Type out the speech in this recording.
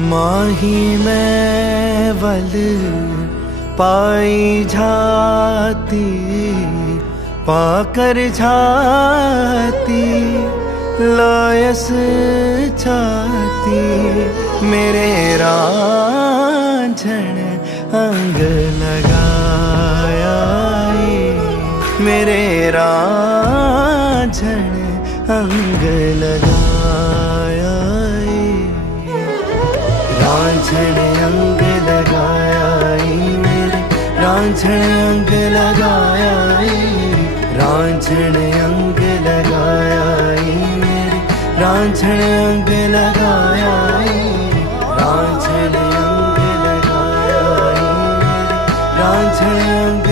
माही में वल पाई जाती, पाकर जाती लायस चाहती। मेरे रांझण अंग लगाया, मेरे रांझण अंग लगाया, रांझण अंग लगाया, मेरे रांझण अंग लगाया, रांझण अंग लगाया, मेरे रांझण अंग लगाया, रांझण अंग लगाया, मेरे रांझण अंग